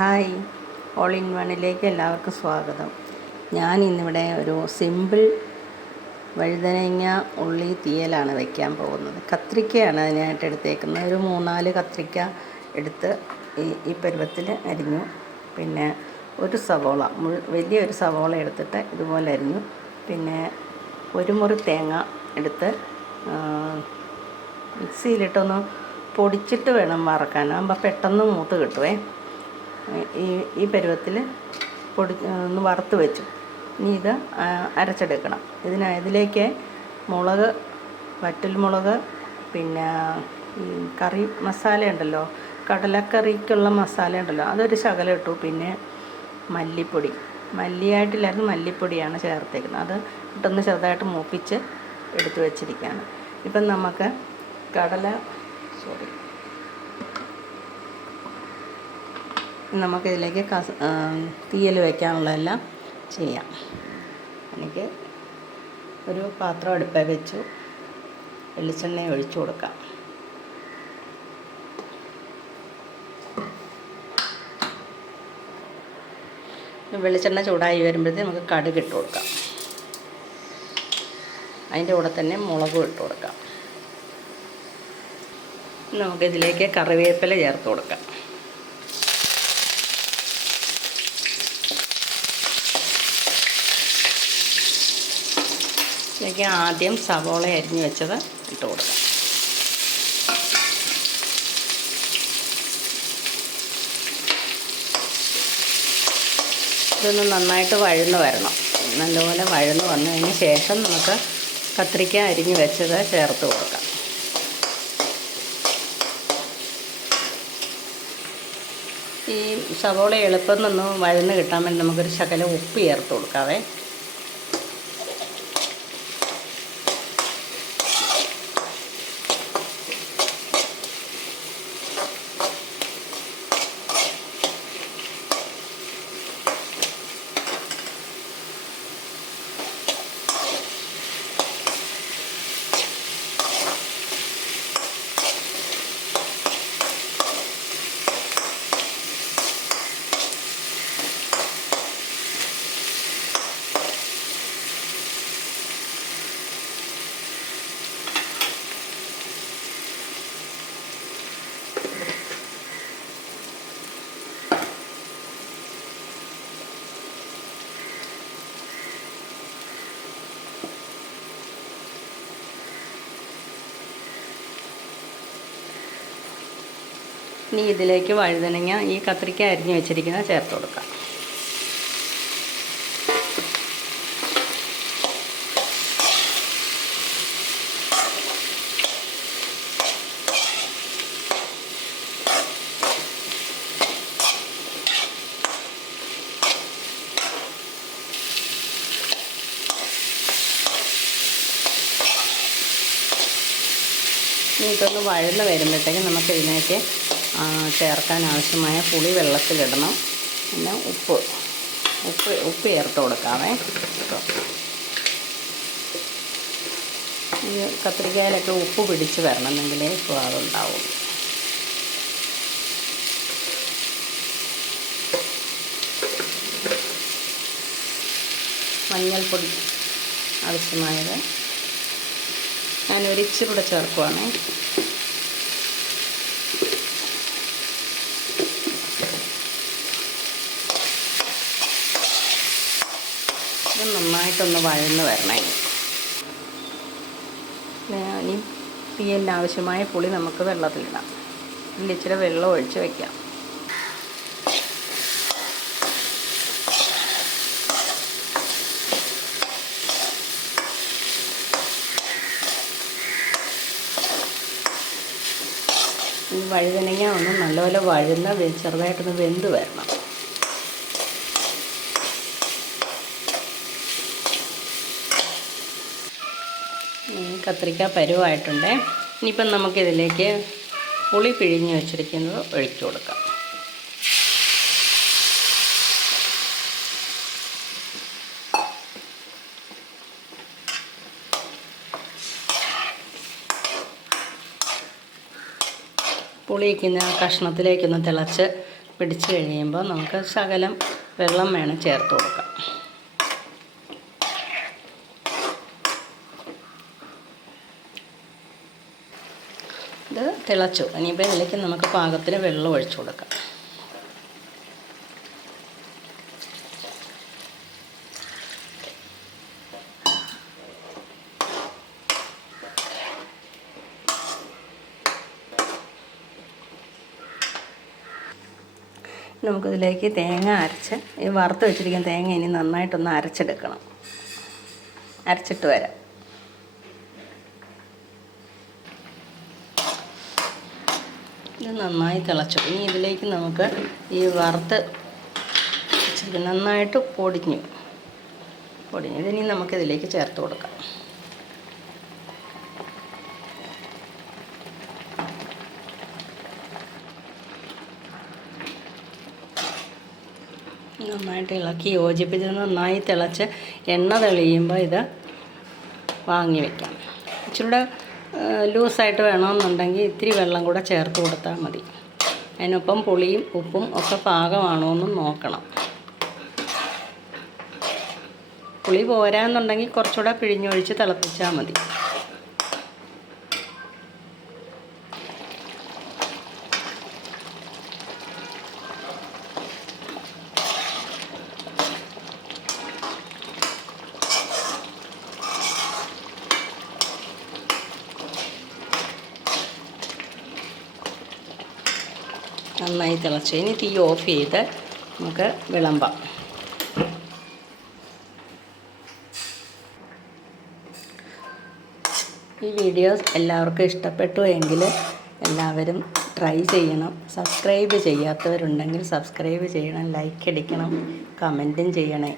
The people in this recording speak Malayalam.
ഹായ്, ഓൾ ഇൻ വണ്ണിലേക്ക് എല്ലാവർക്കും സ്വാഗതം. ഞാൻ ഇന്നിവിടെ ഒരു സിമ്പിൾ വഴുതനങ്ങ ഉള്ളി തീയലാണ് വയ്ക്കാൻ പോകുന്നത്. കത്രിക്കയാണ് അതിനായിട്ട് എടുത്തേക്കുന്നത്. ഒരു 3-4 കത്രിക്ക എടുത്ത് ഈ പരുവത്തിൽ അരിഞ്ഞു. പിന്നെ ഒരു സവോള, വലിയൊരു സവോള എടുത്തിട്ട് ഇതുപോലെ അരിഞ്ഞു. പിന്നെ ഒരു മുറി തേങ്ങ എടുത്ത് മിക്സിയിലിട്ടൊന്ന് പൊടിച്ചിട്ട് വേണം വറക്കാൻ. ആകുമ്പോൾ പെട്ടെന്ന് മൂത്ത് കിട്ടുമേ. ഈ പരുവത്തിൽ ഒന്ന് വറുത്ത് വെച്ചു. ഇനി ഇത് അരച്ചെടുക്കണം. ഇതിലേക്ക് മുളക്, വറ്റൽമുളക്, പിന്നെ ഈ കറി മസാല ഉണ്ടല്ലോ, കടലക്കറിക്കുള്ള മസാല ഉണ്ടല്ലോ, അതൊരു ശകലം ഇട്ടു. പിന്നെ മല്ലിപ്പൊടി, മല്ലിയായിട്ടില്ലായിരുന്നു, മല്ലിപ്പൊടിയാണ് ചേർത്തേക്കുന്നത്. അത് ഇട്ടൊന്ന് ചെറുതായിട്ട് മൂപ്പിച്ച് എടുത്ത് വെച്ചിരിക്കുകയാണ്. ഇപ്പം നമുക്ക് നമുക്കിതിലേക്ക് തീയൽ വയ്ക്കാനുള്ളതെല്ലാം ചെയ്യാം. എനിക്ക് ഒരു പാത്രം അടുപ്പിൽ വെച്ചു, വെളിച്ചെണ്ണ ഒഴിച്ചു കൊടുക്കാം. വെളിച്ചെണ്ണ ചൂടായി വരുമ്പോഴത്തേക്ക് നമുക്ക് കടുക് ഇട്ട് കൊടുക്കാം. അതിൻ്റെ കൂടെ തന്നെ മുളകും ഇട്ട് കൊടുക്കാം. നമുക്കിതിലേക്ക് കറിവേപ്പില ചേർത്ത് കൊടുക്കാം. ഇതിലേക്ക് ആദ്യം സവോള അരിഞ്ഞ് വെച്ചത് ഇട്ട് കൊടുക്കാം. ഇതൊന്ന് നന്നായിട്ട് വഴന്ന് വരണം. നല്ലപോലെ വഴന്ന് വന്നതിന് ശേഷം നമുക്ക് കത്രിക്ക അരിഞ്ഞ് വെച്ചത് ചേർത്ത് കൊടുക്കാം. ഈ സവോള എളുപ്പം നിന്ന് വഴന്ന് കിട്ടാൻ വേണ്ടി നമുക്കൊരു ശകലം ഉപ്പ് ചേർത്ത് കൊടുക്കാവേ. ഇനി ഇതിലേക്ക് വഴുതനങ്ങ, ഈ കത്രിക്ക അരിഞ്ഞ് വെച്ചിരിക്കുന്നത് ചേർത്ത് കൊടുക്കാം. ഇനി ഇതൊന്ന് വഴന്ന് വരുമ്പോഴത്തേക്കും നമുക്കിതിലേക്ക് ചേർക്കാൻ ആവശ്യമായ പുളി വെള്ളത്തിലിടണം. പിന്നെ ഉപ്പ് ചേർത്ത് കൊടുക്കാവേ. ഈ കത്രിക്കയിലൊക്കെ ഉപ്പ് പിടിച്ച് വരണമെന്നെങ്കിലേ സ്വാദുണ്ടാവും. മഞ്ഞൾപ്പൊടി ആവശ്യമായത് ഞാനൊരിച്ചിലൂടെ ചേർക്കുവാണേ. നന്നായിട്ടൊന്ന് വഴന്ന് വരണേ. ഇനി തീയലിന് ആവശ്യമായ പുളി നമുക്ക് വെള്ളത്തിലിടാം. ഇതിൽ ഇച്ചിരി വെള്ളം ഒഴിച്ച് വയ്ക്കാം. ഈ വഴുതനങ്ങ ഒന്ന് നല്ലപോലെ വഴന്ന് ചെറുതായിട്ടൊന്ന് വെന്ത് വരണം. കത്രിക്ക പരുവായിട്ടുണ്ട്. ഇനിയിപ്പം നമുക്കിതിലേക്ക് പുളി പിഴിഞ്ഞ് വെച്ചിരിക്കുന്നത് ഒഴിച്ചു കൊടുക്കാം. പുളിയൊക്കെ കഷ്ണത്തിലേക്കൊന്ന് തിളച്ച് പിടിച്ച് കഴിയുമ്പോൾ നമുക്ക് ശകലം വെള്ളം വേണം ചേർത്ത് കൊടുക്കാം. ഇത് തിളച്ചു. ഇനിയിപ്പോൾ ഇതിലേക്ക് നമുക്ക് പാകത്തിന് വെള്ളം ഒഴിച്ചു കൊടുക്കാം. നമുക്കിതിലേക്ക് തേങ്ങ അരച്ച് ഈ വറുത്ത് വെച്ചിരിക്കുന്ന തേങ്ങ ഇനി നന്നായിട്ടൊന്ന് അരച്ചെടുക്കണം. അരച്ചിട്ട് വരാം. ഇത് നന്നായി തിളച്ചു. ഇനി ഇതിലേക്ക് നമുക്ക് ഈ വറുത്ത് വെച്ചിരിക്കുന്ന നന്നായിട്ട് പൊടിഞ്ഞു ഇതിനി നമുക്കിതിലേക്ക് ചേർത്ത് കൊടുക്കാം. നന്നായിട്ട് ഇളക്കി യോജിപ്പിച്ച് നന്നായി തിളച്ച് എണ്ണ തെളിയുമ്പോൾ ഇത് വാങ്ങി വയ്ക്കാം. ഇച്ചിരി ലൂസായിട്ട് വേണമെന്നുണ്ടെങ്കിൽ ഇത്തിരി വെള്ളം കൂടെ ചേർത്ത് കൊടുത്താൽ മതി. അതിനൊപ്പം പുളിയും ഉപ്പും ഒക്കെ പാകമാണോ എന്ന് നോക്കണം. പുളി പോരാന്നുണ്ടെങ്കിൽ കുറച്ചുകൂടെ പിഴിഞ്ഞൊഴിച്ച് തിളപ്പിച്ചാൽ മതി. നന്നായി തിളച്ച് ഇനി തീ ഓഫ് ചെയ്ത് നമുക്ക് വിളമ്പാം. ഈ വീഡിയോ എല്ലാവർക്കും ഇഷ്ടപ്പെട്ടു എങ്കിൽ എല്ലാവരും ട്രൈ ചെയ്യണം. സബ്സ്ക്രൈബ് ചെയ്യാത്തവരുണ്ടെങ്കിൽ സബ്സ്ക്രൈബ് ചെയ്യണം, ലൈക്ക് അടിക്കണം, കമൻറ്റും ചെയ്യണേ.